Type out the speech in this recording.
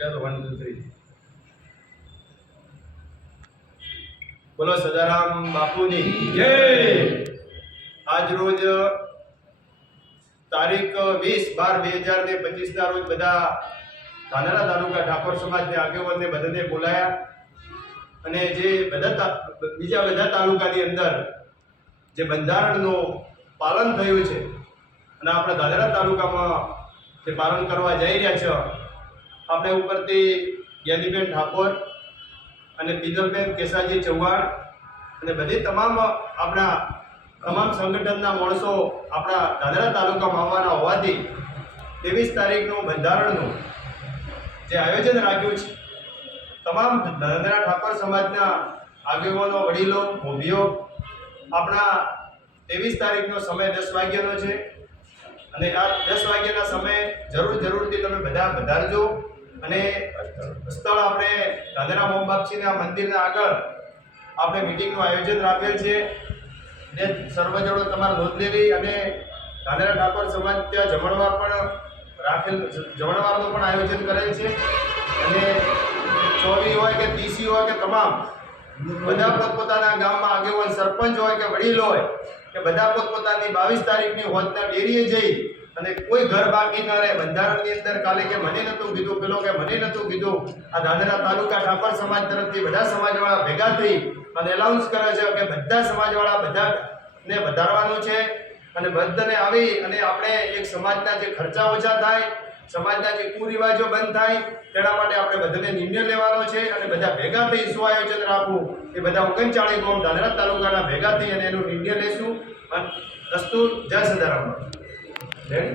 ચાલો one two three બોલો સદારામ બાપુની. જય! આજ રોજ તારીખ વીસ બાર બે હજાર ને પચીસ ના રોજ બધા ધાનેરા તાલુકા ઠાકોર સમાજને આગેવાનને બધાને બોલાયા. અને જે બધા બીજા બધા તાલુકાની અંદર જે બંધારણનું પાલન થયું છે અને આપણા ધાનેરા તાલુકામાં જે પાલન કરવા જઈ રહ્યા છે આપણે ઉપરથી જ્ઞાનીબેન ઠાકોર અને પીતલબેન કેસાજી ચૌહાણ અને બધી તમામ આપણા તમામ સંગઠનના માણસો આપણા દાદરા તાલુકામાં આવવાના હોવાથી ત્રેવીસ તારીખનું બંધારણનું જે આયોજન રાખ્યું છે, તમામ દાદરા ઠાકોર સમાજના આગેવાનો, વડીલો, મોભીઓ, આપણા ત્રેવીસ તારીખનો સમય દસ વાગ્યાનો છે અને આ દસ વાગ્યાના સમયે જરૂર જરૂરથી તમે બધા વધારજો. અને સ્થળ આપણે દાદરા મોમબાપજીના મંદિરના આગળ આપણે મિટિંગનું આયોજન રાખેલ છે. ને સર્વજણો તમારે નોંધ લેવી અને દાદરા ઠાકોર સમાજ ત્યાં જમણવાર પણ રાખેલ, જમણવારનું પણ આયોજન કરેલ છે. અને ચોવી હોય કે તીસી હોય કે તમામ, બધા પોતપોતાના ગામમાં આગેવાન સરપંચ હોય કે વડીલ હોય, કે બધા પોતપોતાની બાવીસ તારીખની હોદના ડેરીએ જઈ અને કોઈ ઘર બાકી ન રહે. બંધારણની અંદર કાલે કે મને નહોતું કીધું, પેલો કે મને નહોતું કીધું. આ દાદરા તાલુકા ઠાકોર સમાજ તરફથી બધા સમાજવાળા ભેગા થઈ અને એલાઉન્સ કરે છે કે બધા સમાજવાળા બધાને વધારવાનું છે. અને બધાને આવી અને આપણે એક સમાજના જે ખર્ચા ઓછા થાય, સમાજના જે કુરિવાજો બંધ થાય, તેના માટે આપણે બધાને નિર્ણય લેવાનો છે અને બધા ભેગા થઈ શું આયોજન રાખવું? એ બધા ઓગણચાળીસ ગામ દાદરા તાલુકાના ભેગા થઈ અને એનો નિર્ણય લેશું. અને દસ્તુર જય સદારામ. Ready?